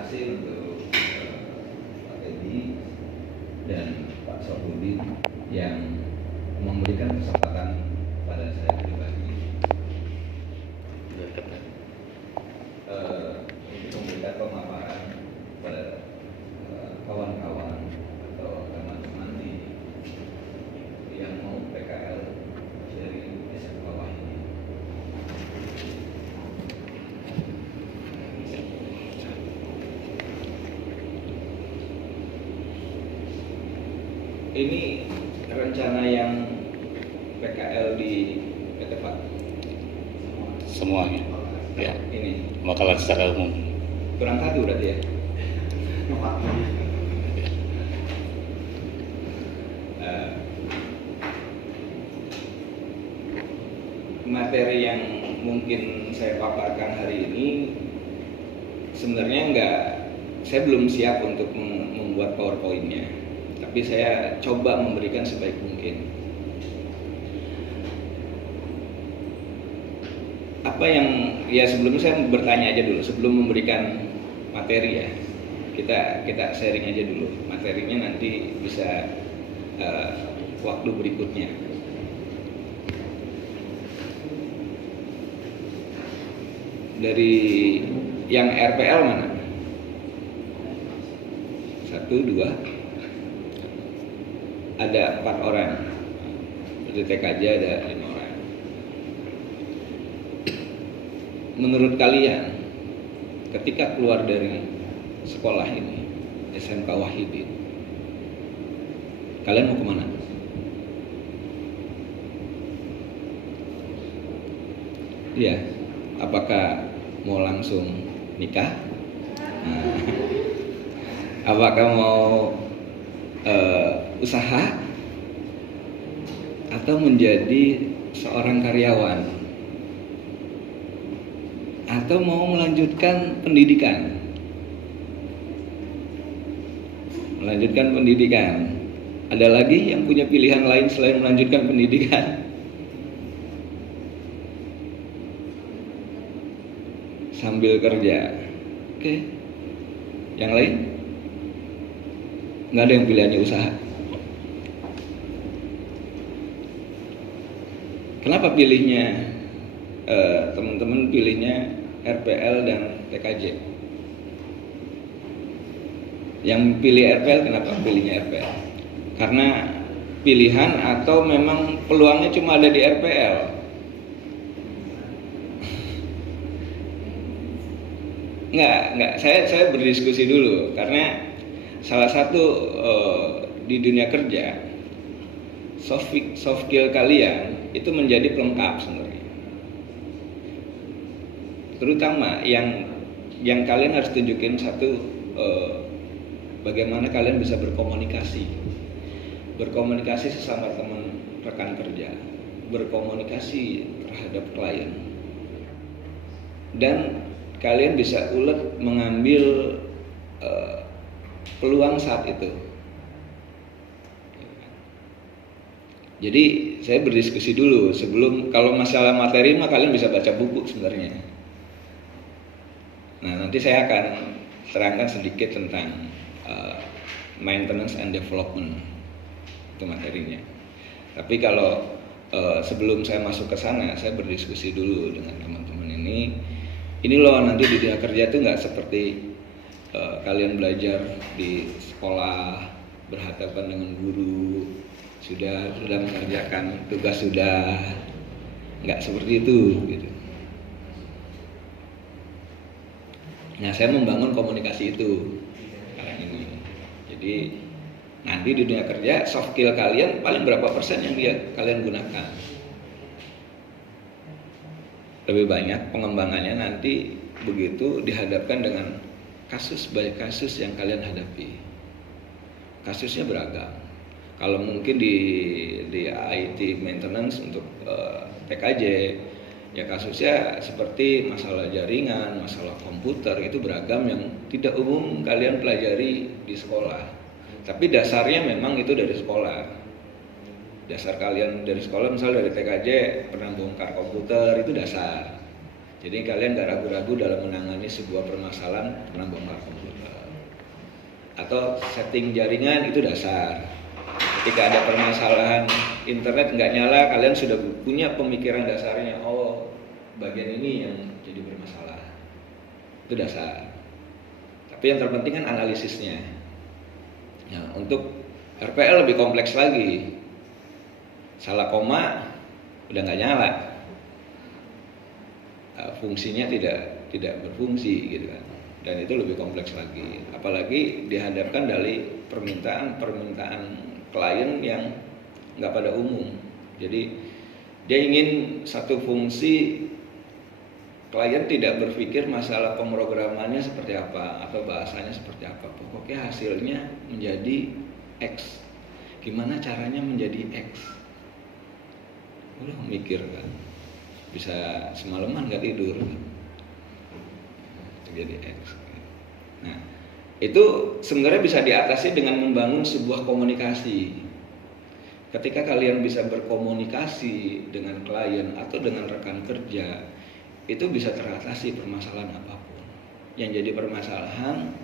kasih untuk Pak Teddy dan Pak Sohbudin yang memberikan kesempatan pada saya pribadi untuk memberikan pemaparan pada kawan-kawan atau teman-teman yang mau PKL dari SMK Wahidi. Ini rencana yang PKL di PT Pak. Semuanya. Ya. Ini Makalah secara umum. kurang satu berarti ya. Materi yang mungkin saya paparkan hari ini sebenarnya saya belum siap untuk membuat PowerPoint-nya, tapi saya coba memberikan sebaik mungkin. Apa yang sebelumnya saya bertanya aja dulu sebelum memberikan materi ya, kita sharing aja dulu materinya, nanti bisa waktu berikutnya. Dari yang RPL mana? 1, 2, ada 4 orang. Di TKJ ada 5 orang. Menurut kalian, ketika keluar dari sekolah ini, SMK Wahidi, kalian mau kemana? Iya, apakah mau langsung nikah? Apakah mau usaha atau menjadi seorang karyawan, atau mau melanjutkan pendidikan? Ada lagi yang punya pilihan lain selain melanjutkan pendidikan? Sambil kerja. Oke. Yang lain? Nggak ada yang pilihannya usaha. Kenapa pilihnya teman-teman pilihnya RPL dan TKJ? Yang pilih RPL, kenapa pilihnya RPL? Karena pilihan atau memang peluangnya cuma ada di RPL? Enggak, saya berdiskusi dulu, karena salah satu di dunia kerja soft skill kalian itu menjadi pelengkap sebenarnya, terutama yang kalian harus tunjukin satu, bagaimana kalian bisa berkomunikasi sesama teman rekan kerja, berkomunikasi terhadap klien, dan kalian bisa ulet mengambil peluang saat itu. Jadi saya berdiskusi dulu sebelum, kalau masalah materi mah kalian bisa baca buku sebenarnya. Nah, nanti saya akan terangkan sedikit tentang maintenance and development, itu materinya. Tapi kalau sebelum saya masuk ke sana, saya berdiskusi dulu dengan teman-teman ini loh, nanti di dunia kerja itu nggak seperti kalian belajar di sekolah berhadapan dengan guru, sudah mengerjakan tugas, nggak seperti itu gitu. Nah, saya membangun komunikasi itu sekarang ini. Jadi nanti di dunia kerja soft skill kalian paling berapa persen yang kalian gunakan? Lebih banyak pengembangannya nanti begitu dihadapkan dengan kasus by kasus yang kalian hadapi. Kasusnya beragam. Kalau mungkin di IT maintenance untuk TKJ, ya kasusnya seperti masalah jaringan, masalah komputer, itu beragam yang tidak umum kalian pelajari di sekolah. Tapi dasarnya memang itu dari sekolah. Dasar kalian dari sekolah, misalnya dari TKJ pernah bongkar komputer, itu dasar. Jadi kalian gak ragu-ragu dalam menangani sebuah permasalahan pernah bongkar komputer atau setting jaringan, itu dasar. Ketika ada permasalahan internet nggak nyala, kalian sudah punya pemikiran dasarnya, oh bagian ini yang jadi bermasalah, itu dasar. Tapi yang terpenting kan analisisnya. Nah, untuk RPL lebih kompleks lagi. Salah koma udah nggak nyala, fungsinya tidak berfungsi gitu kan. Dan itu lebih kompleks lagi. Apalagi dihadapkan dari permintaan klien yang nggak pada umum. Jadi dia ingin satu fungsi, klien tidak berpikir masalah pemrogramannya seperti apa atau bahasanya seperti apa. Pokoknya hasilnya menjadi X. Gimana caranya menjadi X? Udah mikir kan, bisa semalaman nggak tidur kan? Jadi X. Nah, itu sebenarnya bisa diatasi dengan membangun sebuah komunikasi. Ketika kalian bisa berkomunikasi dengan klien atau dengan rekan kerja, itu bisa teratasi permasalahan apapun. Yang jadi permasalahan,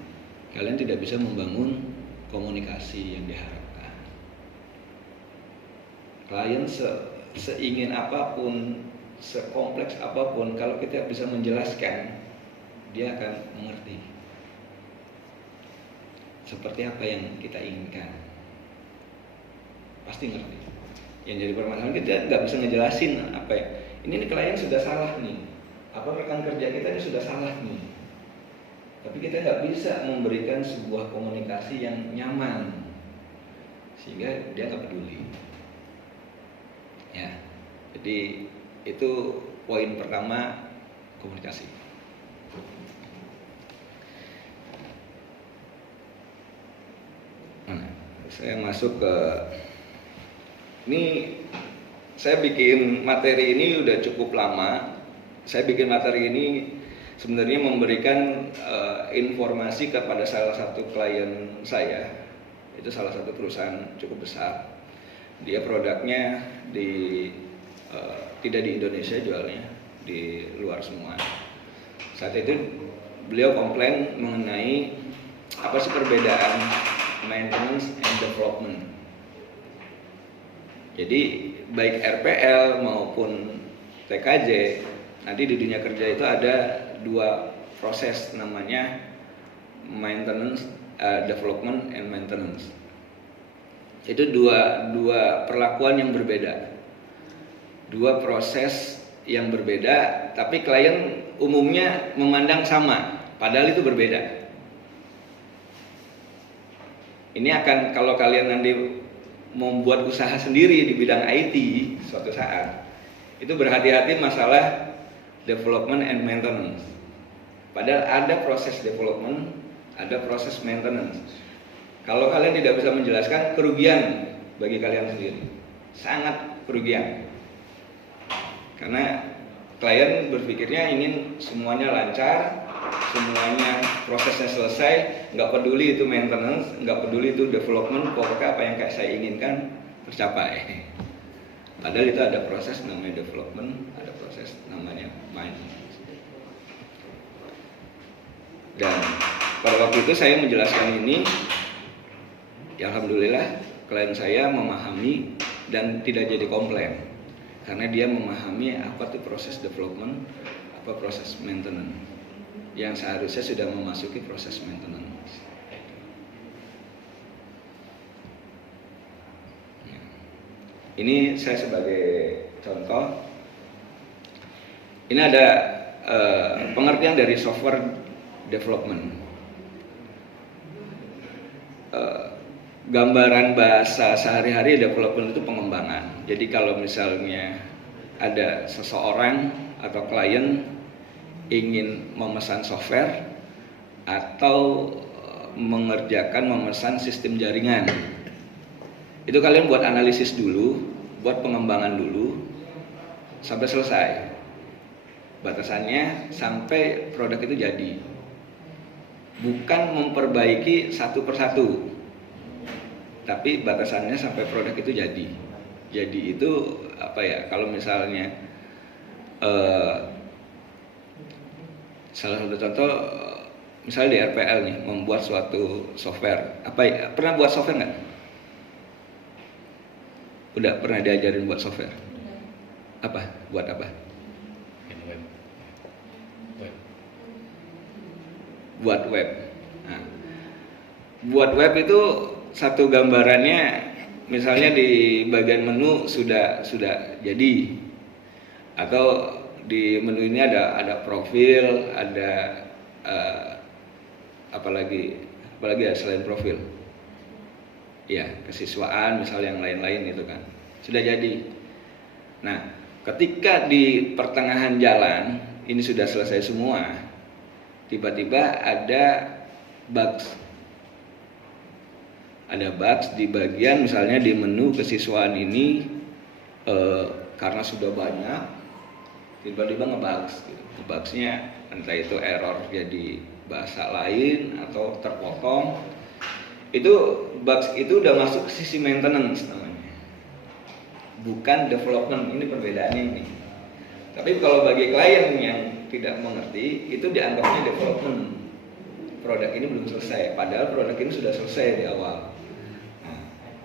kalian tidak bisa membangun komunikasi yang diharapkan. Klien seingin apapun, sekompleks apapun, kalau kita bisa menjelaskan, dia akan mengerti seperti apa yang kita inginkan. Pasti ngerti. Yang jadi permasalahan, kita nggak bisa ngejelasin apa ya. Ini klien sudah salah nih, apa rekan kerja kita ini sudah salah nih. Tapi kita nggak bisa memberikan sebuah komunikasi yang nyaman, sehingga dia nggak peduli. Ya, jadi itu poin pertama, komunikasi. Nah, saya masuk ke ini. Saya bikin materi ini udah cukup lama. Saya bikin materi ini sebenarnya memberikan informasi kepada salah satu klien saya. Itu salah satu perusahaan cukup besar. Dia produknya tidak di Indonesia jualnya, di luar semua. Saat itu beliau komplain mengenai apa sih perbedaan maintenance and development. Jadi baik RPL maupun TKJ, nanti di dunia kerja itu ada dua proses, namanya maintenance, development and maintenance. Itu dua perlakuan yang berbeda, dua proses yang berbeda, tapi klien umumnya memandang sama, padahal itu berbeda. Ini akan, kalau kalian nanti membuat usaha sendiri di bidang IT suatu saat, itu berhati-hati masalah development and maintenance. Padahal ada proses development, ada proses maintenance. Kalau kalian tidak bisa menjelaskan, kerugian bagi kalian sendiri, sangat kerugian. Karena klien berpikirnya ingin semuanya lancar, semuanya prosesnya selesai, nggak peduli itu maintenance, nggak peduli itu development, pokoknya apa yang kayak saya inginkan tercapai. Padahal itu ada proses namanya development, ada proses namanya maintenance. Dan pada waktu itu saya menjelaskan ini, ya alhamdulillah klien saya memahami dan tidak jadi komplain, karena dia memahami apa itu proses development, apa proses maintenance, yang seharusnya sudah memasuki proses maintenance. Ini saya sebagai contoh. Ini ada pengertian dari software development. Gambaran bahasa sehari-hari development itu pengembangan. Jadi kalau misalnya ada seseorang atau klien ingin memesan software atau memesan sistem jaringan, itu kalian buat analisis dulu, buat pengembangan dulu sampai selesai. Batasannya sampai produk itu jadi, bukan memperbaiki satu persatu, tapi batasannya sampai produk itu jadi. Jadi itu apa ya? Kalau misalnya Salah satu contoh, misalnya di RPL nih, membuat suatu software. Pernah buat software nggak? Udah pernah diajarin buat software? Apa? Buat apa? Buat web. Nah, buat web itu satu gambarannya, misalnya di bagian menu sudah jadi, atau di menu ini ada profil, ada apalagi ya selain profil, ya kesiswaan misal, yang lain-lain itu kan sudah jadi. Nah, ketika di pertengahan jalan ini sudah selesai semua, tiba-tiba ada bugs di bagian misalnya di menu kesiswaan ini, karena sudah banyak tiba-tiba ngebugs gitu. Ngebugsnya entah itu error jadi bahasa lain atau terpotong. Itu bugs itu udah masuk ke sisi maintenance namanya, bukan development. Ini perbedaannya ini. Tapi kalau bagi klien yang tidak mengerti, itu dianggapnya development. Produk ini belum selesai, padahal produk ini sudah selesai di awal. Nah,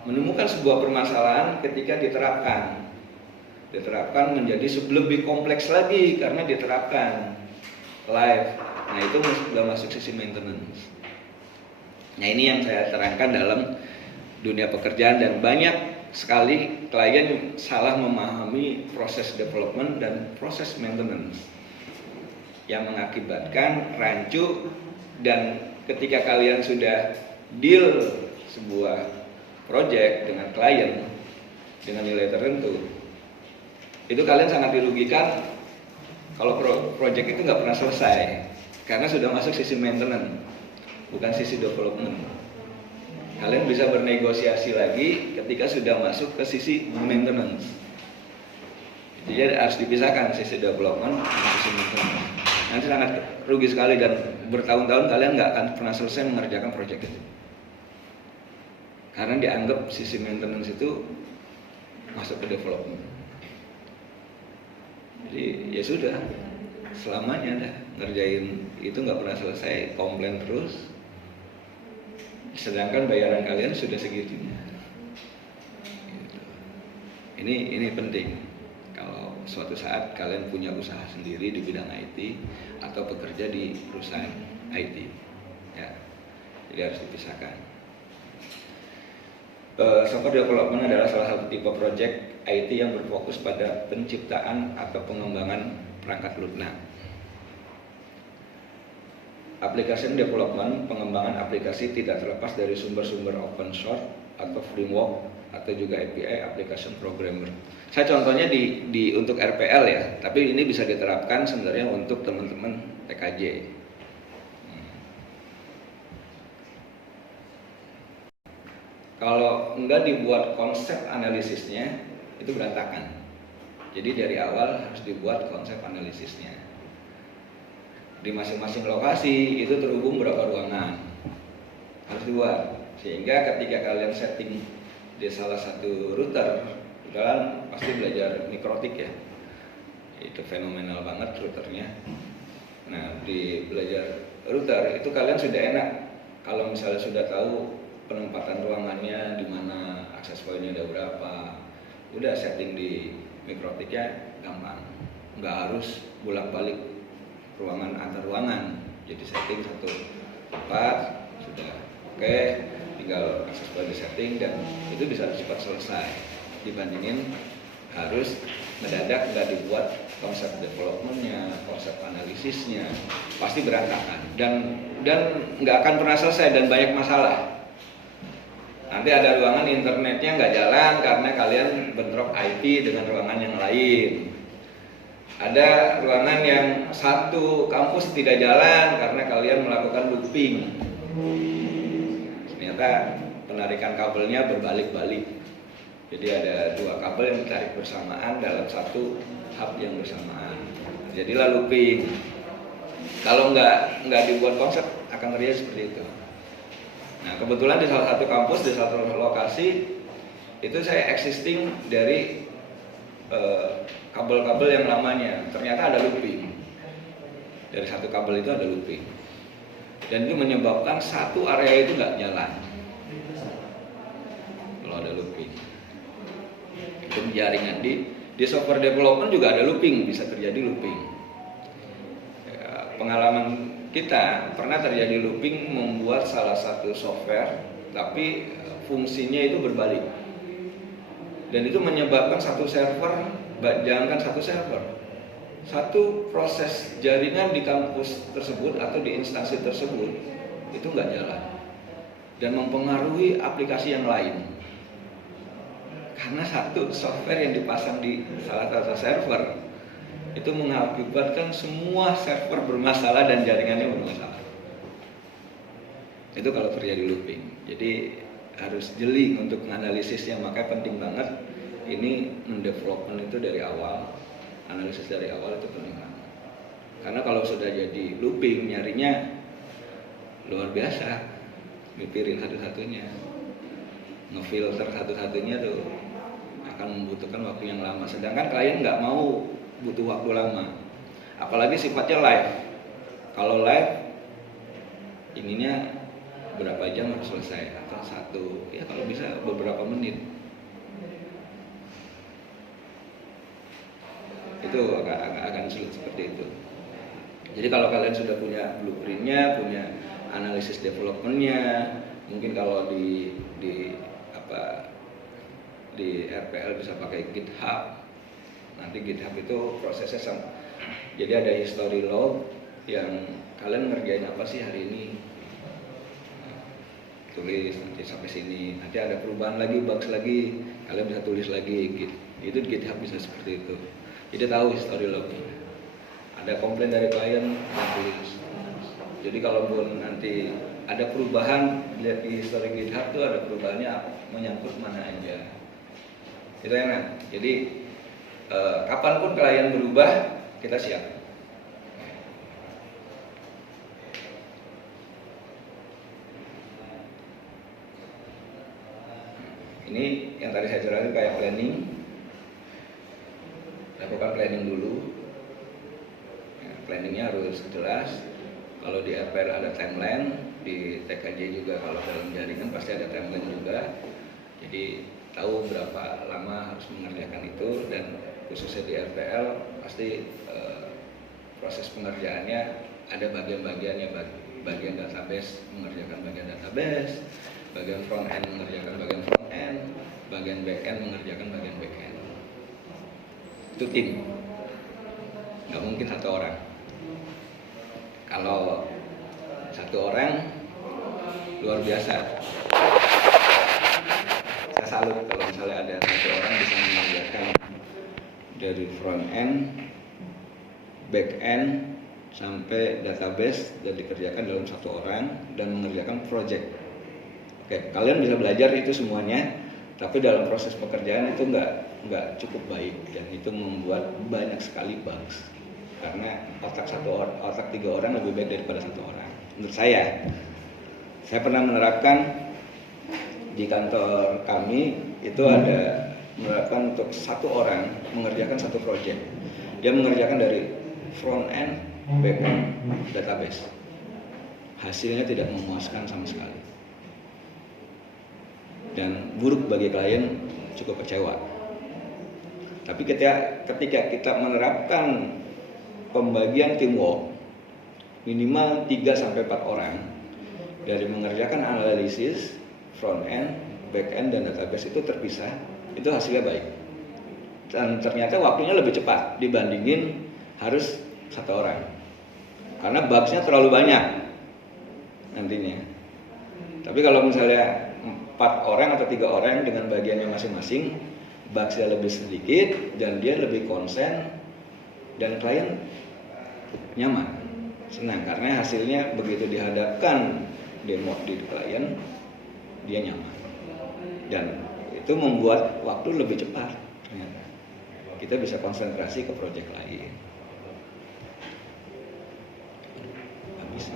menemukan sebuah permasalahan ketika diterapkan menjadi lebih kompleks lagi karena diterapkan live. Nah, itu sudah masuk sisi maintenance. Nah, ini yang saya terangkan dalam dunia pekerjaan, dan banyak sekali klien salah memahami proses development dan proses maintenance yang mengakibatkan rancu. Dan ketika kalian sudah deal sebuah project dengan klien dengan nilai tertentu, itu kalian sangat dirugikan kalau project itu nggak pernah selesai, karena sudah masuk sisi maintenance, bukan sisi development. Kalian bisa bernegosiasi lagi ketika sudah masuk ke sisi maintenance. Jadi harus dipisahkan sisi development dan sisi maintenance. Nanti sangat rugi sekali, dan bertahun-tahun kalian nggak akan pernah selesai mengerjakan project itu, karena dianggap sisi maintenance itu masuk ke development. Jadi ya sudah, selamanya dah ngerjain itu nggak pernah selesai, komplain terus, sedangkan bayaran kalian sudah segitunya. Gitu. Ini penting kalau suatu saat kalian punya usaha sendiri di bidang IT atau bekerja di perusahaan IT, ya. Jadi harus dipisahkan. Software development adalah salah satu tipe project IT yang berfokus pada penciptaan atau pengembangan perangkat lunak. Application development, pengembangan aplikasi tidak terlepas dari sumber-sumber open source atau framework atau juga API, application programmer. Saya contohnya di untuk RPL ya, tapi ini bisa diterapkan sebenarnya untuk teman-teman TKJ. Kalau enggak dibuat konsep analisisnya, itu berantakan. Jadi dari awal harus dibuat konsep analisisnya. Di masing-masing lokasi itu terhubung berapa ruangan, harus dibuat. Sehingga ketika kalian setting di salah satu router, kalian pasti belajar mikrotik ya. Itu fenomenal banget routernya. Nah, di belajar router itu kalian sudah enak kalau misalnya sudah tahu penempatan ruangannya di mana, akses pointnya ada berapa. Udah setting di mikrotiknya gampang. Nggak harus bolak-balik ruangan antar ruangan. Jadi setting satu tempat sudah oke, tinggal akses point di setting dan itu bisa cepat selesai. Dibandingin harus mendadak nggak dibuat konsep developmentnya, konsep analisisnya, pasti berantakan dan nggak akan pernah selesai dan banyak masalah. Nanti ada ruangan internetnya nggak jalan karena kalian bentrok IP dengan ruangan yang lain. Ada ruangan yang satu kampus tidak jalan karena kalian melakukan looping. Ternyata penarikan kabelnya berbalik-balik. Jadi ada dua kabel yang ditarik bersamaan dalam satu hub yang bersamaan. Jadilah looping. Kalau nggak dibuat konsep akan terjadi seperti itu. Nah, kebetulan di salah satu kampus, di satu lokasi itu saya existing dari kabel-kabel yang lamanya, ternyata ada looping. Dari satu kabel itu ada looping. Dan itu menyebabkan satu area itu nggak jalan kalau ada looping. Itu jaringan di software development juga ada looping, bisa terjadi looping. Pengalaman kita pernah terjadi looping membuat salah satu software, tapi fungsinya itu berbalik. Dan itu menyebabkan satu server, jangankan satu server, satu proses jaringan di kampus tersebut atau di instansi tersebut itu nggak jalan dan mempengaruhi aplikasi yang lain karena satu software yang dipasang di salah satu server itu mengakibatkan semua server bermasalah dan jaringannya bermasalah. Itu kalau terjadi looping. Jadi harus jeli untuk menganalisisnya, makanya penting banget ini mendevelopment itu dari awal. Analisis dari awal itu penting banget. Karena kalau sudah jadi looping, nyarinya luar biasa, mikirin satu-satunya, ngefilter satu-satunya tuh akan membutuhkan waktu yang lama. Sedangkan klien nggak mau butuh waktu lama, apalagi sifatnya live. Kalau live, ininya berapa jam harus selesai atau satu, ya kalau bisa beberapa menit. Itu akan sulit seperti itu. Jadi kalau kalian sudah punya blueprintnya, punya analisis developmentnya, mungkin kalau di RPL bisa pakai GitHub. Nanti GitHub itu prosesnya sama. Jadi ada history log yang kalian ngerjain apa sih hari ini, tulis nanti sampai sini. Nanti ada perubahan lagi, bugs lagi, kalian bisa tulis lagi. Itu GitHub bisa seperti itu. Jadi tahu history lognya. Ada komplain dari klien, tulis. Jadi kalaupun nanti ada perubahan, lihat di history GitHub tuh ada perubahannya menyangkut mana aja. Itu enak. Jadi kapanpun klien berubah, kita siap. Ini yang tadi saya jelaskan kayak planning. Lakukan planning dulu. Planningnya harus jelas. Kalau di RPL ada timeline, di TKJ juga kalau dalam jaringan pasti ada timeline juga. Jadi tahu berapa lama harus mengerjakan itu, dan khususnya di RPL pasti proses pengerjaannya ada bagian-bagiannya. Bagian database mengerjakan bagian database, bagian front end mengerjakan bagian front end, bagian back end mengerjakan bagian back end. Itu tim, nggak mungkin satu orang. Kalau satu orang luar biasa. Saya salut kalau misalnya ada satu orang bisa mengerjakan dari front end, back end sampai database dan dikerjakan dalam satu orang dan mengerjakan project. Oke, kalian bisa belajar itu semuanya, tapi dalam proses pekerjaan itu nggak cukup baik dan itu membuat banyak sekali bugs. Karena otak tiga orang lebih baik daripada satu orang. Menurut saya pernah menerapkan di kantor kami itu ada menerapkan untuk satu orang mengerjakan satu project. Dia mengerjakan dari front end, back end, database. Hasilnya tidak memuaskan sama sekali. Dan buruk bagi klien, cukup kecewa. Tapi ketika kita menerapkan pembagian teamwork minimal 3-4 orang dari mengerjakan analisis front end, back end, dan database itu terpisah, itu hasilnya baik. Dan ternyata waktunya lebih cepat dibandingin harus satu orang. Karena bugs-nya terlalu banyak nantinya. Tapi kalau misalnya 4 orang atau 3 orang dengan bagiannya masing-masing, bugs-nya lebih sedikit dan dia lebih konsen dan klien nyaman, senang karena hasilnya begitu dihadapkan demo di klien dia nyaman dan itu membuat waktu lebih cepat. Ternyata kita bisa konsentrasi ke proyek lain. Habis.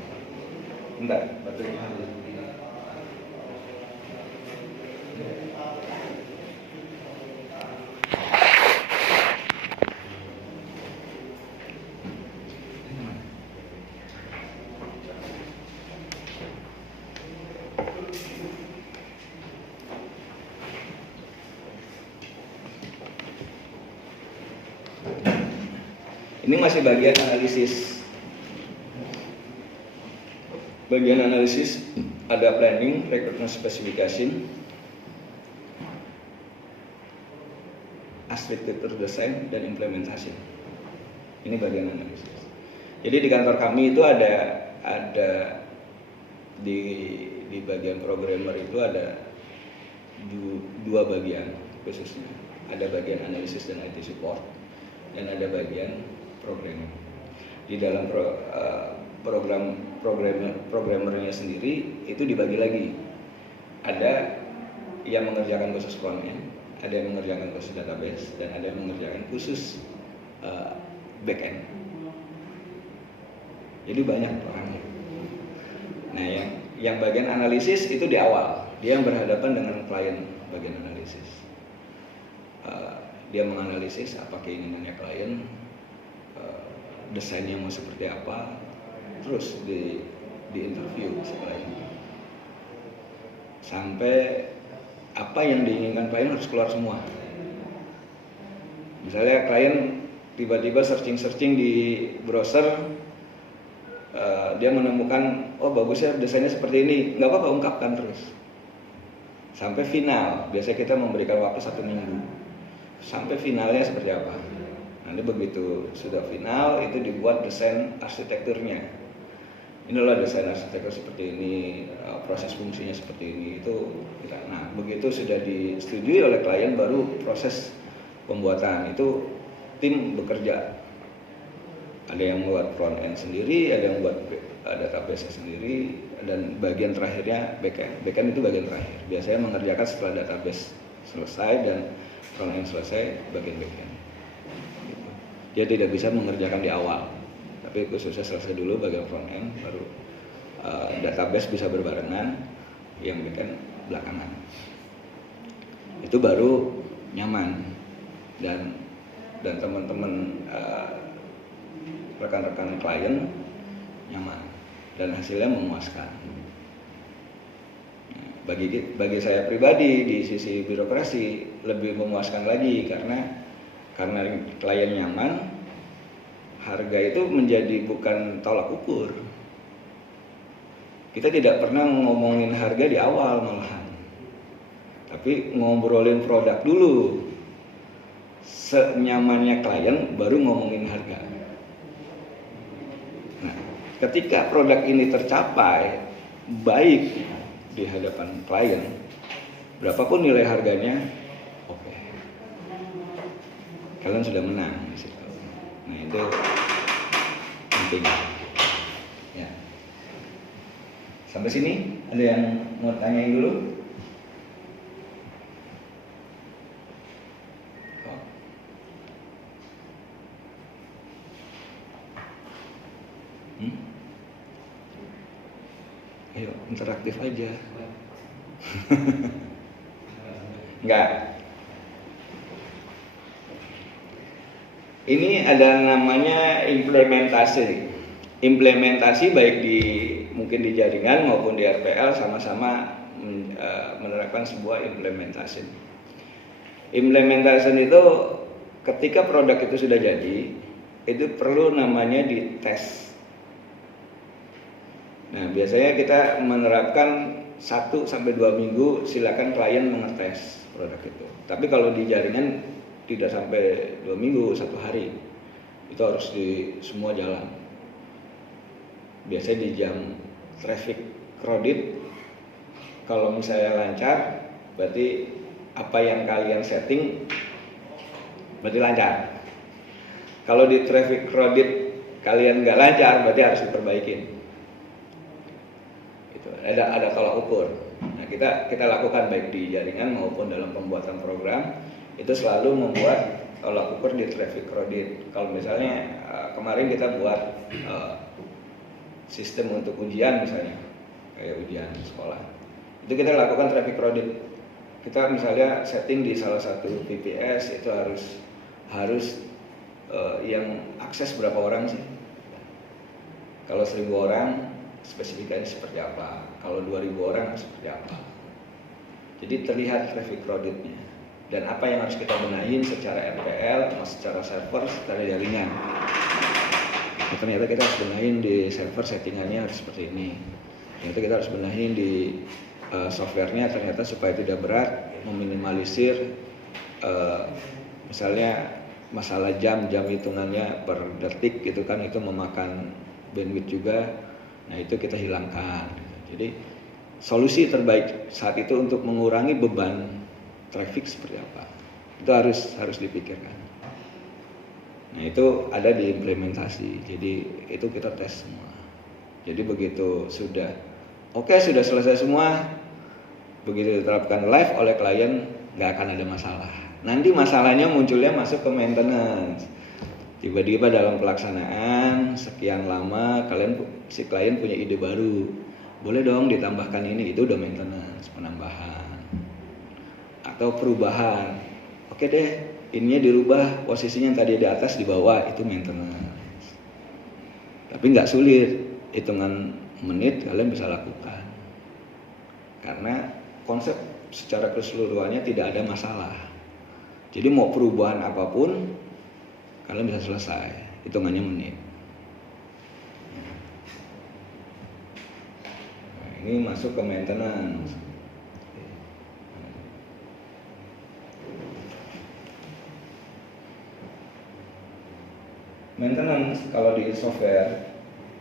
Bentar, baterainya habis. Ini masih bagian analisis. Bagian analisis ada planning, recruitment specification, arsitektur desain, dan implementasi. Ini bagian analisis. Jadi di kantor kami itu ada di bagian programmer itu ada dua bagian khususnya. Ada bagian analisis dan IT support, dan ada bagian programmer. Di dalam programmernya sendiri itu dibagi lagi. Ada yang mengerjakan khusus front-end, ada yang mengerjakan khusus database, dan ada yang mengerjakan khusus back-end. Jadi banyak orangnya. Nah, yang bagian analisis itu di awal, dia yang berhadapan dengan klien bagian analisis. Dia menganalisis apa keinginannya klien, desainnya mau seperti apa, terus di interview si klien sampai apa yang diinginkan klien harus keluar semua. Misalnya klien tiba-tiba searching di browser, dia menemukan, oh bagusnya desainnya seperti ini, nggak apa-apa, ungkapkan terus sampai final. Biasanya kita memberikan waktu 1 minggu sampai finalnya seperti apa. Nanti begitu sudah final, itu dibuat desain arsitekturnya. Inilah desain arsitektur seperti ini, proses fungsinya seperti ini. Itu kita. Nah, begitu sudah disetujui oleh klien, baru proses pembuatan. Itu tim bekerja. Ada yang membuat front end sendiri, ada yang membuat database sendiri, dan bagian terakhirnya backend. Backend itu bagian terakhir. Biasanya mengerjakan setelah database selesai dan front end selesai, bagian backend. Dia tidak bisa mengerjakan di awal, tapi khususnya selesai dulu bagian front end, baru database bisa berbarengan, yang backend belakangan. Itu baru nyaman, dan teman-teman rekan-rekan klien nyaman dan hasilnya memuaskan. Bagi saya pribadi di sisi birokrasi lebih memuaskan lagi, karena klien nyaman, harga itu menjadi bukan tolak ukur. Kita tidak pernah ngomongin harga di awal malahan, tapi ngobrolin produk dulu. Senyamannya klien baru ngomongin harga. Nah, ketika produk ini tercapai baik di hadapan klien, berapapun nilai harganya, oke. Kalian sudah menang di situ. Nah, itu penting. Ya. Sampai sini ada yang mau tanyain dulu? Ayo, interaktif aja. Enggak. Ini ada namanya implementasi. Implementasi baik mungkin di jaringan maupun di RPL sama-sama menerapkan sebuah implementasi. Implementasi itu ketika produk itu sudah jadi, itu perlu namanya dites. Nah, biasanya kita menerapkan 1-2 minggu, silakan klien mengetes produk itu. Tapi kalau di jaringan tidak sampai 2 minggu, 1 hari. Itu harus di semua jalan. Biasanya di jam traffic crowded, kalau misalnya lancar, berarti apa yang kalian setting berarti lancar. Kalau di traffic crowded kalian nggak lancar, berarti harus diperbaikin. Ada tolak ukur. Nah, kita lakukan baik di jaringan maupun dalam pembuatan program, itu selalu membuat tolak ukur di traffic crowded. Kalau misalnya kemarin kita buat sistem untuk ujian misalnya, kayak ujian sekolah, itu kita lakukan traffic crowded. Kita misalnya setting di salah satu VPS itu harus yang akses berapa orang sih? Kalau 1.000 orang spesifikasinya seperti apa, kalau 2.000 orang seperti apa. Jadi terlihat traffic crowded-nya dan apa yang harus kita benahin secara RPL, secara server, secara jaringan. ternyata kita harus benahin di server settingannya harus seperti ini, ternyata kita harus benahin di softwarenya ternyata supaya tidak berat, meminimalisir misalnya masalah jam hitungannya per detik gitu kan, itu memakan bandwidth juga. Nah itu kita hilangkan. Jadi solusi terbaik saat itu untuk mengurangi beban traffic seperti apa, itu harus dipikirkan. Nah itu ada di implementasi, jadi itu kita tes semua. Jadi begitu sudah sudah selesai semua, begitu diterapkan live oleh klien nggak akan ada masalah. Nanti masalahnya munculnya masuk ke maintenance. Tiba-tiba dalam pelaksanaan sekian lama si klien punya ide baru, boleh dong ditambahkan ini, itu udah maintenance, penambahan atau perubahan. Oke deh, ininya dirubah, posisinya yang tadi di atas di bawah, itu maintenance. Tapi nggak sulit, hitungan menit kalian bisa lakukan karena konsep secara keseluruhannya tidak ada masalah. Jadi mau perubahan apapun kalian bisa selesai, hitungannya menit. Nah, ini masuk ke maintenance. Maintenance kalau di software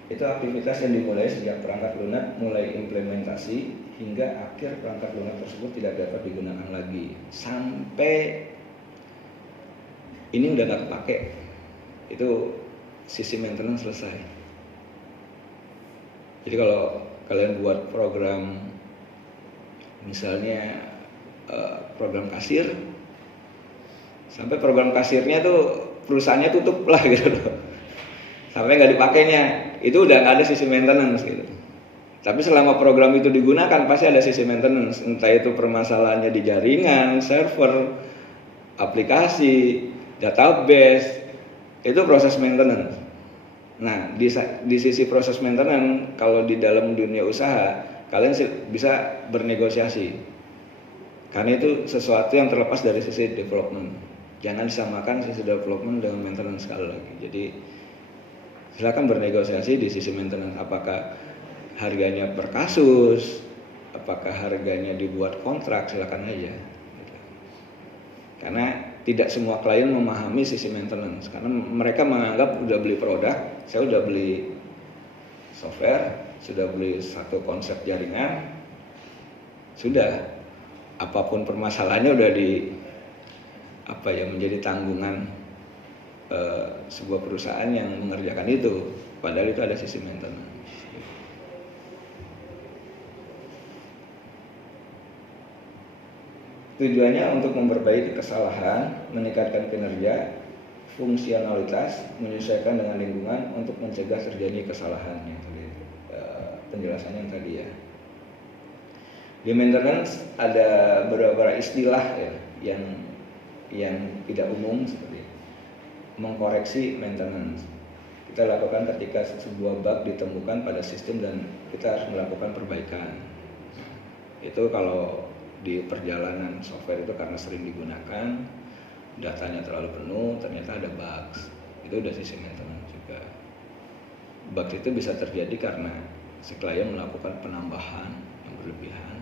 itu aktivitas yang dimulai sejak perangkat lunak mulai implementasi hingga akhir perangkat lunak tersebut tidak dapat digunakan lagi sampai ini udah nggak kepake, itu sisi maintenance selesai. Jadi kalau kalian buat program misalnya program kasir, sampai program kasirnya tuh perusahaannya tutup lah gitu loh, sampai nggak dipakainya, itu udah nggak ada sisi maintenance gitu. Tapi selama program itu digunakan pasti ada sisi maintenance, entah itu permasalahannya di jaringan, server, aplikasi, database, itu proses maintenance. Nah di sisi proses maintenance, kalau di dalam dunia usaha kalian bisa bernegosiasi, karena itu sesuatu yang terlepas dari sisi development. Jangan disamakan sisi development dengan maintenance sekali lagi. Jadi silakan bernegosiasi di sisi maintenance, apakah harganya per kasus, apakah harganya dibuat kontrak, silakan aja. Karena tidak semua klien memahami sisi maintenance, karena mereka menganggap udah beli produk, saya udah beli software, sudah beli satu konsep jaringan, sudah apapun permasalahannya udah menjadi tanggungan sebuah perusahaan yang mengerjakan itu, padahal itu ada sisi maintenance. Tujuannya untuk memperbaiki kesalahan, meningkatkan kinerja, fungsionalitas, menyesuaikan dengan lingkungan untuk mencegah terjadi kesalahan. Penjelasannya yang tadi ya. Di maintenance ada beberapa istilah ya, yang tidak umum seperti mengkoreksi maintenance. Kita lakukan ketika sebuah bug ditemukan pada sistem dan kita harus melakukan perbaikan. Itu kalau di perjalanan software itu karena sering digunakan, datanya terlalu penuh, ternyata ada bugs, itu udah sisi maintenance juga. Bugs itu bisa terjadi karena si klien melakukan penambahan yang berlebihan,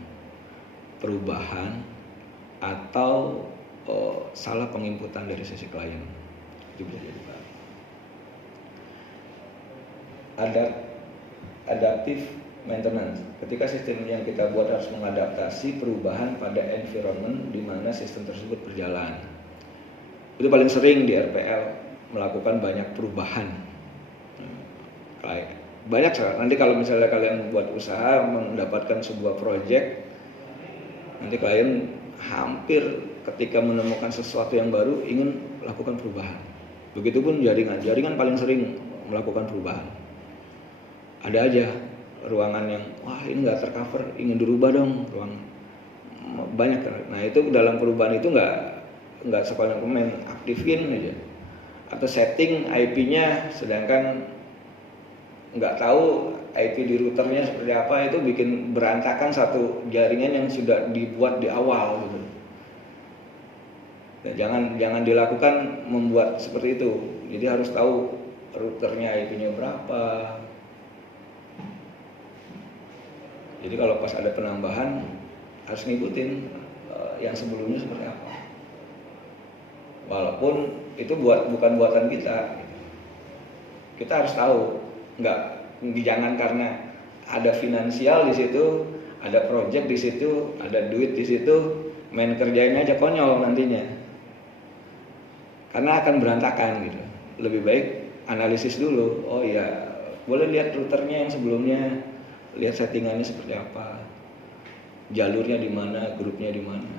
perubahan, atau salah penginputan dari sisi klien, itu bisa jadi bug. Adaptive maintenance, ketika sistem yang kita buat harus mengadaptasi perubahan pada environment di mana sistem tersebut berjalan. Itu paling sering di RPL melakukan banyak perubahan. Banyak sekali. Nanti kalau misalnya kalian buat usaha mendapatkan sebuah project, nanti klien hampir ketika menemukan sesuatu yang baru ingin melakukan perubahan. Begitupun jaringan paling sering melakukan perubahan. Ada aja ruangan yang ini nggak tercover, ingin dirubah dong ruang banyak. Nah itu dalam perubahan itu nggak sepanjang pemain aktifin aja atau setting IP-nya, sedangkan nggak tahu IP di routernya seperti apa, itu bikin berantakan satu jaringan yang sudah dibuat di awal gitu. Nah, jangan dilakukan membuat seperti itu. Jadi harus tahu routernya IP-nya berapa. Jadi kalau pas ada penambahan harus ngikutin yang sebelumnya seperti apa. Walaupun itu bukan buatan kita. Kita harus tahu, jangan karena ada finansial di situ, ada project di situ, ada duit di situ, main kerjain aja konyol nantinya. Karena akan berantakan gitu. Lebih baik analisis dulu. Oh iya, boleh lihat routernya yang sebelumnya, lihat settingannya seperti apa, jalurnya di mana, grupnya di mana.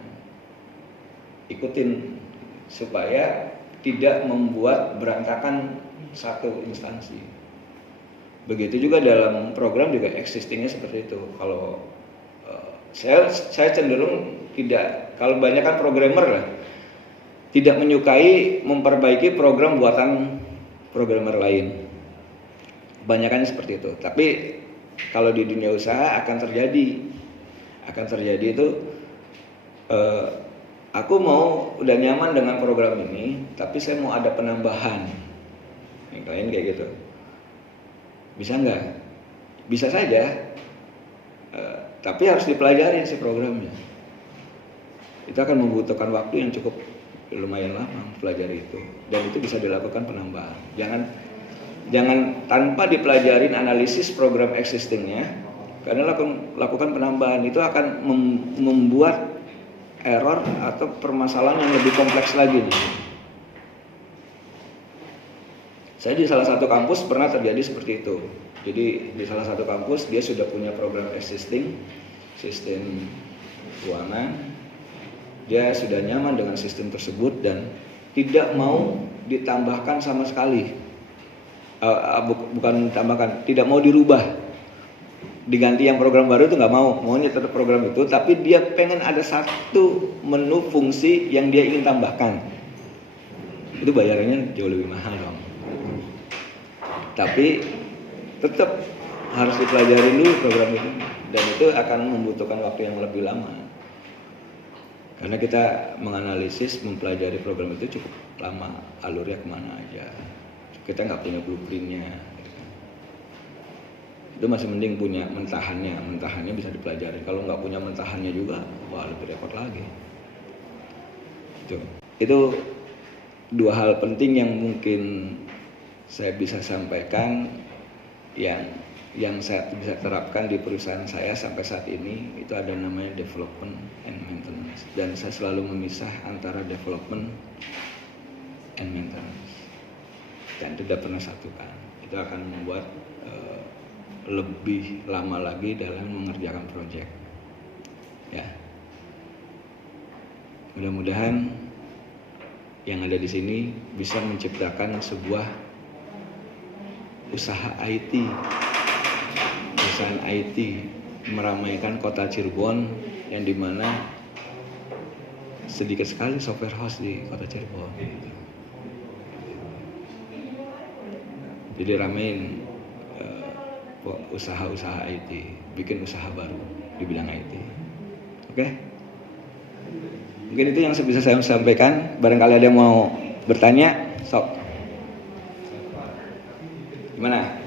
Ikutin supaya tidak membuat berantakan satu instansi. Begitu juga dalam program juga existingnya seperti itu. Kalau saya cenderung tidak, kalau banyak kan programmer lah, tidak menyukai memperbaiki program buatan programmer lain. Kebanyakannya seperti itu. Tapi kalau di dunia usaha akan terjadi itu aku mau udah nyaman dengan program ini, tapi saya mau ada penambahan. Yang lain kayak gitu. Bisa nggak? Bisa saja. Tapi harus dipelajari si programnya. Itu akan membutuhkan waktu yang cukup lumayan lama mempelajari itu, dan itu bisa dilakukan penambahan. Jangan tanpa dipelajarin analisis program existingnya, karena lakukan penambahan itu akan membuat error atau permasalahan yang lebih kompleks lagi. Saya di salah satu kampus pernah terjadi seperti itu. Jadi di salah satu kampus dia sudah punya program existing, sistem keuangan, dia sudah nyaman dengan sistem tersebut dan tidak mau ditambahkan sama sekali. Bukan ditambahkan, tidak mau dirubah, diganti yang program baru itu nggak mau, maunya tetap program itu, tapi dia pengen ada satu menu fungsi yang dia ingin tambahkan. Itu bayarannya jauh lebih mahal dong. Tapi tetap harus dipelajari dulu program itu, dan itu akan membutuhkan waktu yang lebih lama. Karena kita menganalisis, mempelajari program itu cukup lama, alurnya kemana aja. Kita nggak punya blueprintnya. Itu masih mending punya mentahannya bisa dipelajari. Kalau nggak punya mentahannya juga, wah lebih repot lagi. Itu dua hal penting yang mungkin saya bisa sampaikan yang saya bisa terapkan di perusahaan saya sampai saat ini. Itu ada namanya development and maintenance, dan saya selalu memisah antara development and maintenance, dan tidak pernah satukan. Itu akan membuat lebih lama lagi dalam mengerjakan proyek. Ya, mudah-mudahan yang ada di sini bisa menciptakan sebuah usaha IT, perusahaan IT meramaikan kota Cirebon, yang dimana sedikit sekali software house di kota Cirebon. Jadi ramein usaha-usaha IT, bikin usaha baru di bidang IT. Oke? Mungkin itu yang bisa saya sampaikan. Barangkali ada yang mau bertanya, sok. Gimana?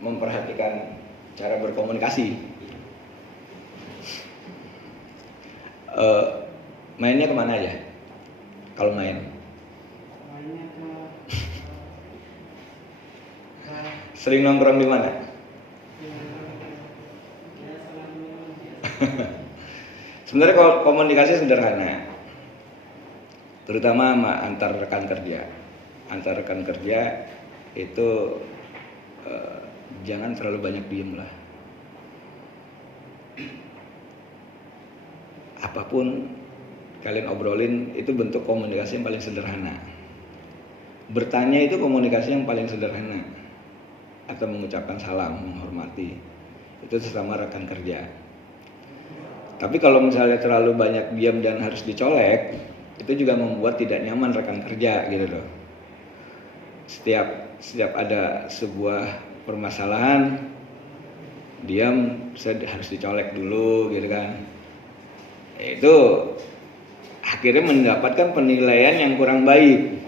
Memperhatikan cara berkomunikasi. Mainnya kemana aja? Kalau main? Sering nongkrong di mana? Sebenarnya kalau komunikasi sederhana, terutama sama antar rekan kerja. Antar rekan kerja itu jangan terlalu banyak diem lah. Apapun kalian obrolin itu bentuk komunikasi yang paling sederhana. Bertanya itu komunikasi yang paling sederhana. Atau mengucapkan salam, menghormati. Itu sesama rekan kerja. Tapi kalau misalnya terlalu banyak diam dan harus dicolek, itu juga membuat tidak nyaman rekan kerja gitu loh. setiap ada sebuah permasalahan, diam, saya harus dicolek dulu gitu kan. Itu akhirnya mendapatkan penilaian yang kurang baik.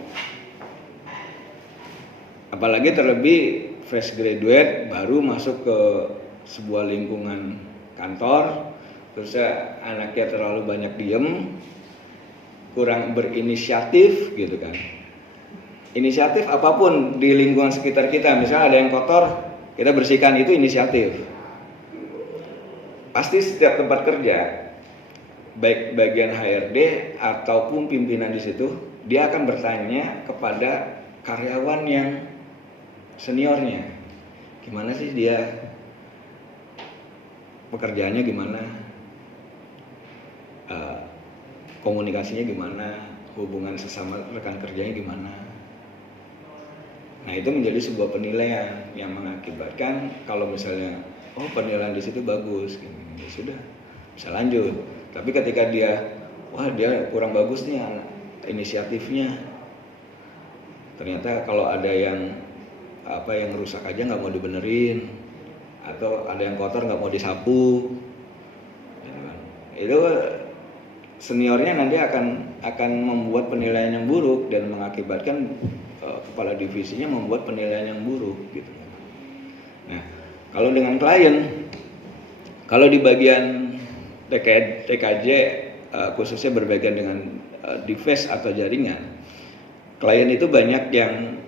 Apalagi terlebih fresh graduate baru masuk ke sebuah lingkungan kantor, terus anaknya terlalu banyak diem, kurang berinisiatif gitu kan. Inisiatif apapun di lingkungan sekitar kita, misalnya ada yang kotor, kita bersihkan, itu inisiatif. Pasti setiap tempat kerja, baik bagian HRD ataupun pimpinan di situ, dia akan bertanya kepada karyawan yang seniornya, gimana sih dia pekerjaannya, gimana, komunikasinya gimana, hubungan sesama rekan kerjanya gimana. Nah, itu menjadi sebuah penilaian yang mengakibatkan kalau misalnya penilaian di situ bagus, ya sudah bisa lanjut. Tapi ketika dia kurang bagus nih inisiatifnya, ternyata kalau ada yang rusak aja nggak mau dibenerin, atau ada yang kotor nggak mau disapu, itu seniornya nanti akan membuat penilaian yang buruk dan mengakibatkan kepala divisinya membuat penilaian yang buruk gitu. Nah, kalau dengan klien, kalau di bagian TKJ khususnya berbagian dengan device atau jaringan, klien itu banyak yang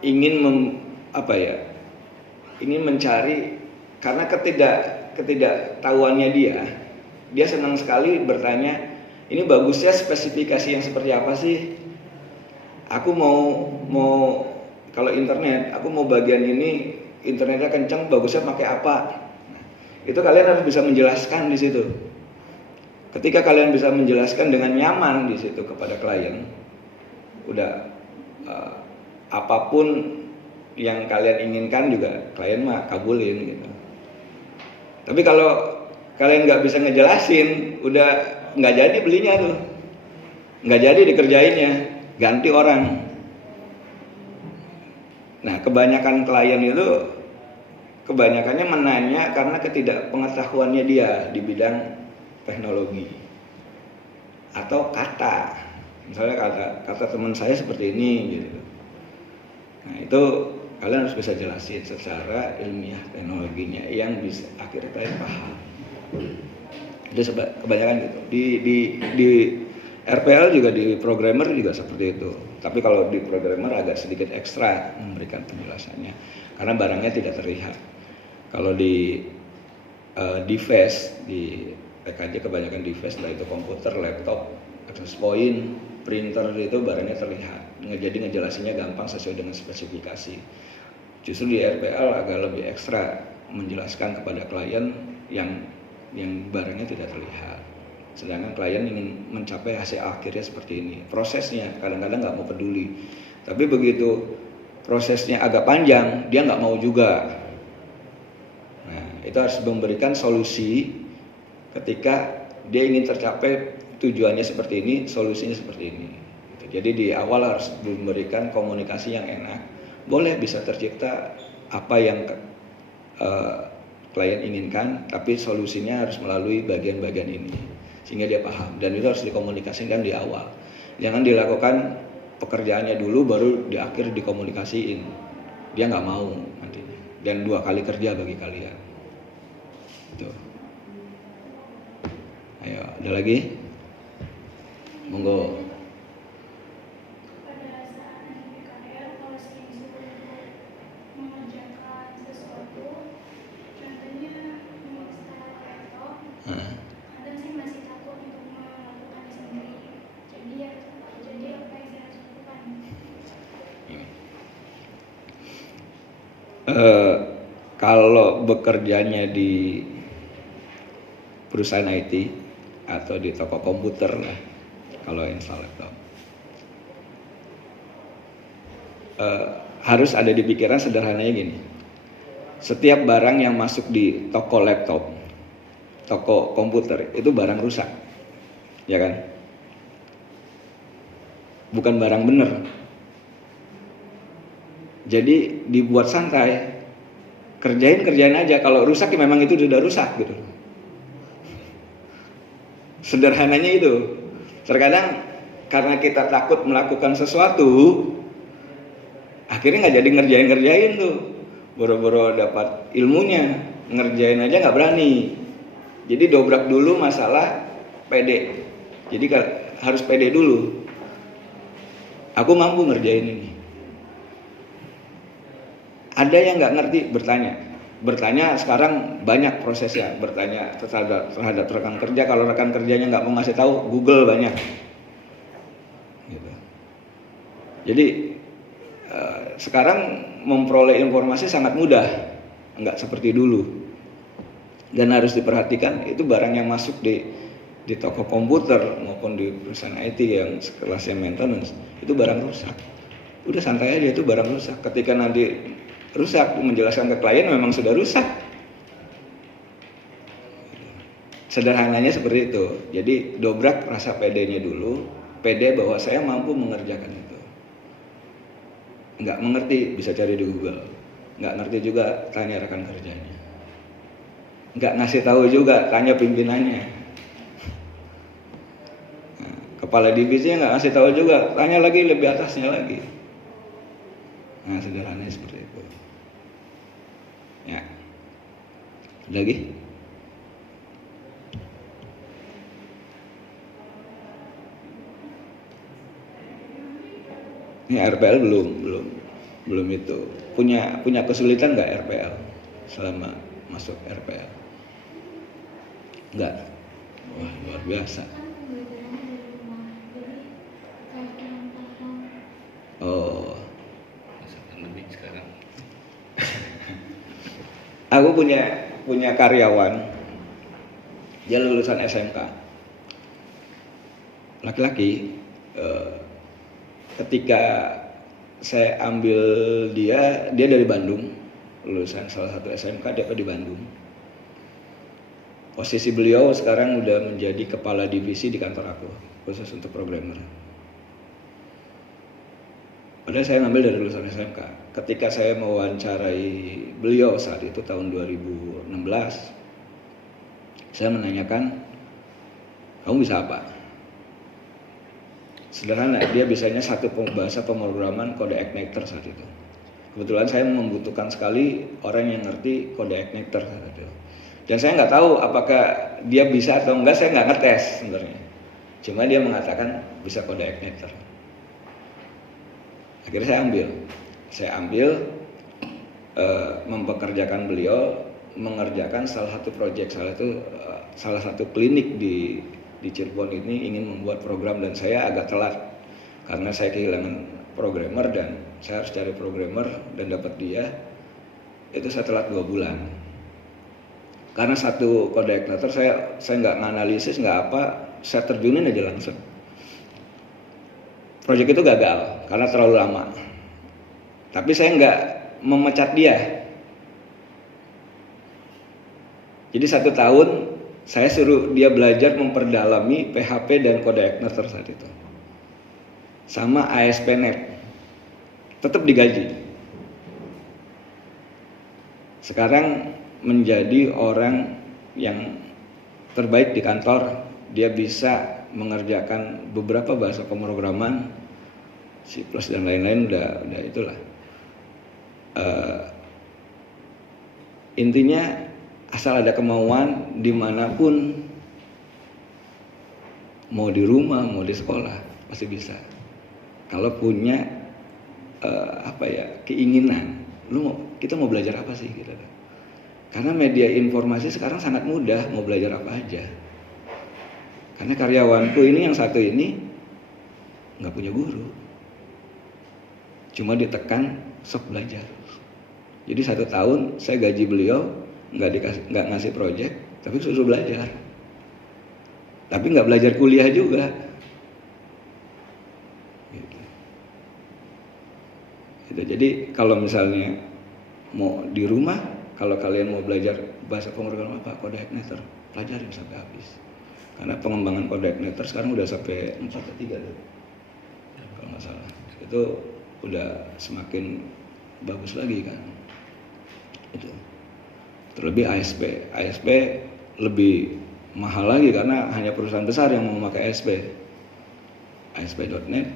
ingin ingin mencari, karena ketidaktahuannya dia senang sekali bertanya, ini bagusnya spesifikasi yang seperti apa sih? Aku mau kalau internet, aku mau bagian ini internetnya kencang, bagusnya pakai apa? Nah, itu kalian harus bisa menjelaskan di situ. Ketika kalian bisa menjelaskan dengan nyaman di situ kepada klien, udah apapun yang kalian inginkan juga klien mah kabulin gitu. Tapi kalau kalian nggak bisa ngejelasin, udah nggak jadi belinya tuh, nggak jadi dikerjainnya, ganti orang. Nah, kebanyakan klien itu kebanyakannya menanya karena ketidakpengetahuannya dia di bidang teknologi atau kata. Misalnya kata teman saya seperti ini gitu. Nah, itu kalian harus bisa jelasin secara ilmiah teknologinya yang bisa akhirnya kalian paham. Itu kebanyakan gitu. Di RPL juga, di programmer juga seperti itu. Tapi kalau di programmer agak sedikit ekstra memberikan penjelasannya karena barangnya tidak terlihat. Kalau di device, di PKJ kebanyakan device, lah itu komputer, laptop, access point, printer, itu barangnya terlihat. Jadi ngejelasinnya gampang sesuai dengan spesifikasi. Justru di RPL agak lebih ekstra menjelaskan kepada klien yang barangnya tidak terlihat. Sedangkan klien ingin mencapai hasil akhirnya seperti ini. Prosesnya kadang-kadang nggak mau peduli. Tapi begitu prosesnya agak panjang, dia nggak mau juga. Nah, itu harus memberikan solusi ketika dia ingin tercapai tujuannya seperti ini, solusinya seperti ini. Jadi di awal harus memberikan komunikasi yang enak. Boleh bisa tercipta apa yang klien inginkan, tapi solusinya harus melalui bagian-bagian ini sehingga dia paham, dan itu harus dikomunikasikan di awal. Jangan dilakukan pekerjaannya dulu baru di akhir dikomunikasiin. Dia nggak mau nantinya, dan 2 kali kerja bagi kalian. Tuh. Ayo, ada lagi? Monggo. Kalau bekerjanya di perusahaan IT atau di toko komputer lah, kalau install laptop, harus ada di pikiran sederhananya gini. Setiap barang yang masuk di toko laptop, toko komputer, itu barang rusak, ya kan? Bukan barang bener. Jadi dibuat santai, kerjain aja. Kalau rusak ya memang itu sudah rusak gitu. Sederhananya itu. Terkadang karena kita takut melakukan sesuatu, akhirnya nggak jadi ngerjain tuh. Boro-boro dapat ilmunya, ngerjain aja nggak berani. Jadi dobrak dulu masalah pede. Jadi harus pede dulu. Aku mampu ngerjain ini. Ada yang nggak ngerti bertanya sekarang banyak prosesnya, bertanya terhadap rekan kerja. Kalau rekan kerjanya nggak mau ngasih tahu, Google banyak gitu. Jadi sekarang memperoleh informasi sangat mudah, nggak seperti dulu. Dan harus diperhatikan itu barang yang masuk di toko komputer maupun di perusahaan IT yang kelasnya maintenance, itu barang rusak. Udah santai aja, itu barang rusak. Ketika nanti rusak, menjelaskan ke klien memang sudah rusak. Sederhananya seperti itu. Jadi dobrak rasa pedenya dulu, pede bahwa saya mampu mengerjakan itu. Nggak mengerti bisa cari di Google, nggak ngerti juga tanya rekan kerjanya, nggak ngasih tahu juga tanya pimpinannya. Nah, kepala divisinya nggak ngasih tahu juga, tanya lagi lebih atasnya lagi. Nah, sederhananya seperti itu. Ya, lagi. Ini RPL belum itu. Punya kesulitan nggak RPL selama masuk RPL? Nggak. Wah, luar biasa. Oh, lebih sekarang. Aku punya karyawan, dia lulusan SMK, laki-laki. Ketika saya ambil dia dari Bandung, lulusan salah satu SMK di Bandung. Posisi beliau sekarang udah menjadi kepala divisi di kantor aku, khusus untuk programmer. Padahal saya ngambil dari lulusan SMK. Ketika saya mewawancarai beliau saat itu tahun 2016, saya menanyakan, kamu bisa apa? Sederhana, dia bisanya satu bahasa pemrograman kode igniter saat itu. Kebetulan saya membutuhkan sekali orang yang ngerti kode igniter saat itu. Dan saya nggak tahu apakah dia bisa atau enggak, saya nggak ngetes sebenarnya. Cuma dia mengatakan bisa kode igniter. Akhirnya saya ambil mempekerjakan beliau mengerjakan salah satu proyek, salah satu klinik di Cirebon ini ingin membuat program, dan saya agak telat karena saya kehilangan programmer dan saya harus cari programmer dan dapat dia itu saya telat 2 bulan. Karena satu kode igniter saya nggak nganalisis nggak apa, saya terjunin aja langsung. Proyek itu gagal karena terlalu lama. Tapi saya nggak memecat dia. Jadi 1 tahun saya suruh dia belajar memperdalami PHP dan kode igniter saat itu. Sama ASP.NET. Tetap digaji. Sekarang menjadi orang yang terbaik di kantor. Dia bisa mengerjakan beberapa bahasa pemrograman, C+ dan lain-lain, udah itulah. Intinya asal ada kemauan, dimanapun, mau di rumah, mau di sekolah, pasti bisa. Kalau punya keinginan, kita mau belajar apa sih gitu. Karena media informasi sekarang sangat mudah, mau belajar apa aja. Karena karyawanku ini yang satu ini nggak punya guru, cuma ditekan sok belajar. Jadi 1 tahun saya gaji beliau nggak ngasih proyek, tapi suruh belajar. Tapi nggak belajar kuliah juga. Gitu. Jadi kalau misalnya mau di rumah, kalau kalian mau belajar bahasa pemrograman apa, kode igniter, pelajarin sampai habis. Karena pengembangan kode igniter sekarang udah sampai 4.3 tuh, kalau nggak salah. Itu udah semakin bagus lagi kan. Itu. Terlebih ASP lebih mahal lagi karena hanya perusahaan besar yang mau memakai ASP. ASP.NET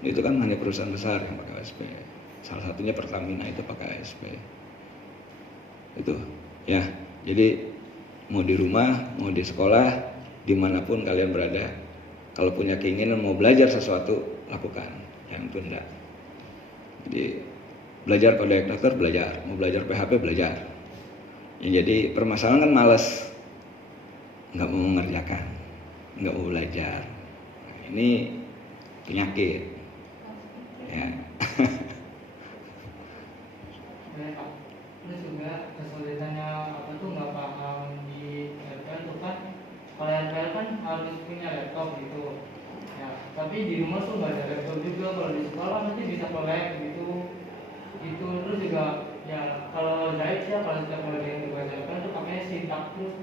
itu kan hanya perusahaan besar yang pakai ASP. Salah satunya Pertamina itu pakai ASP. Itu ya. Jadi mau di rumah, mau di sekolah, dimanapun kalian berada, kalau punya keinginan mau belajar sesuatu, lakukan, jangan tunda. Jadi belajar kode ekstrator belajar, mau belajar PHP belajar. Ya, jadi permasalahan kan malas, nggak mau mengerjakan, nggak mau belajar. Nah, ini penyakit. Ya. Terus juga kesulitannya apa tuh nggak paham di RPL tuh kan, kalau RPL kan harus punya laptop gitu ya, tapi di rumah tuh nggak ada laptop juga. Kalau di sekolah nanti bisa collect gitu gitu. Terus juga ya kalau Zahid ya, kalau setiap kali yang tugas RPL tuh pakai sintak terus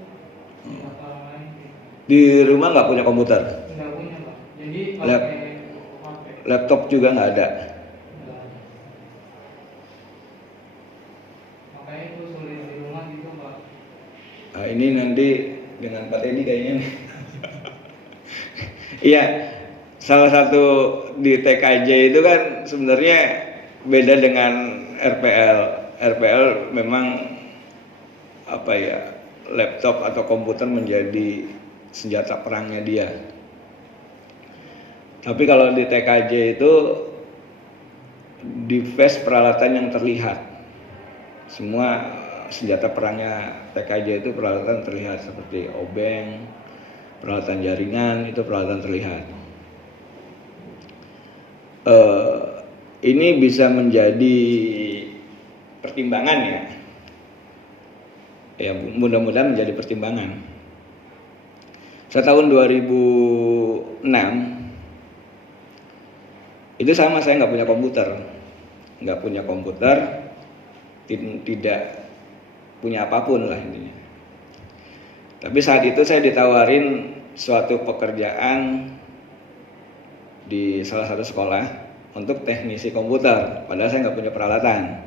sintak lain gitu. Di rumah nggak punya komputer? Nggak punya Pak, jadi pakai HP. Laptop juga nggak ada? Makanya itu sulit di rumah gitu Pak. Nah, ini nanti dengan Pak Teddy kayaknya nih. Iya, salah satu di TKJ itu kan sebenarnya beda dengan RPL. RPL memang apa ya, laptop atau komputer menjadi senjata perangnya dia. Tapi kalau di TKJ itu device peralatan yang terlihat. Semua senjata perangnya TKJ itu peralatan terlihat seperti obeng, peralatan jaringan itu peralatan terlihat. Ini bisa menjadi pertimbangan ya. Ya mudah-mudahan menjadi pertimbangan. Saya tahun 2006 itu sama, saya nggak punya komputer, tidak punya apapun lah intinya. Tapi saat itu saya ditawarin suatu pekerjaan di salah satu sekolah untuk teknisi komputer, padahal saya nggak punya peralatan.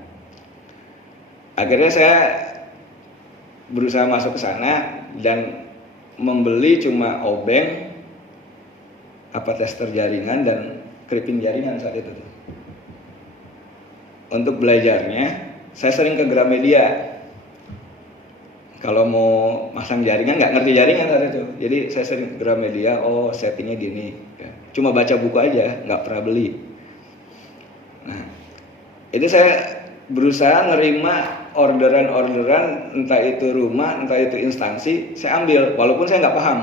Akhirnya saya berusaha masuk ke sana dan membeli cuma obeng, tester jaringan dan clipping jaringan saat itu. Untuk belajarnya saya sering ke Gramedia. Kalau mau masang jaringan nggak ngerti jaringan saat itu, jadi saya sering ke Gramedia. Oh settingnya gini, cuma baca buku aja, nggak pernah beli. Nah itu saya berusaha nerima orderan entah itu rumah, entah itu instansi, saya ambil walaupun saya nggak paham.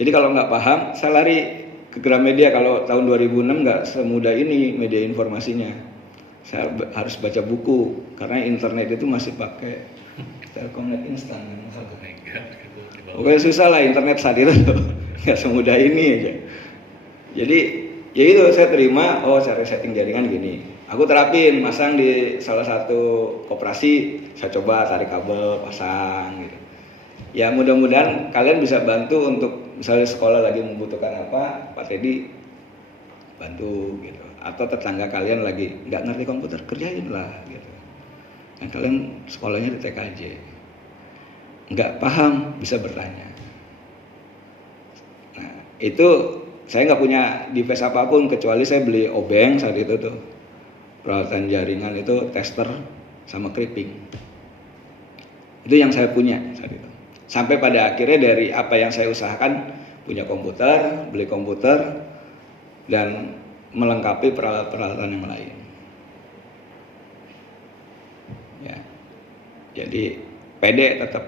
Jadi kalau nggak paham saya lari ke Gramedia. Kalau tahun 2006 nggak semudah ini media informasinya. Saya harus baca buku karena internet itu masih pakai Telkomnet instan kan. Oke susah lah internet saat itu, nggak semudah ini aja. Jadi ya itu saya terima, oh cara setting jaringan gini. Aku terapin, masang di salah satu koperasi, saya coba tarik kabel, pasang gitu. Ya mudah-mudahan kalian bisa bantu untuk misalnya sekolah lagi membutuhkan apa, Pak Teddy bantu gitu. Atau tetangga kalian lagi nggak ngerti komputer, kerjain lah gitu. Dan kalian sekolahnya di TKJ, nggak paham bisa bertanya. Nah itu saya nggak punya device apapun kecuali saya beli obeng saat itu tuh, peralatan jaringan itu tester sama clipping. Itu yang saya punya saat itu. Sampai pada akhirnya dari apa yang saya usahakan, punya komputer, beli komputer, dan melengkapi peralatan yang lain. Ya, jadi pede tetap.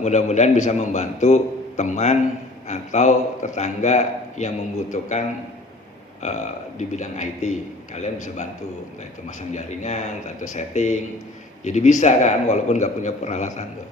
Mudah-mudahan bisa membantu teman atau tetangga yang membutuhkan di bidang IT. Kalian bisa bantu, entah itu masang jaringan, entah itu setting. Jadi bisa kan, walaupun nggak punya peralatan tuh.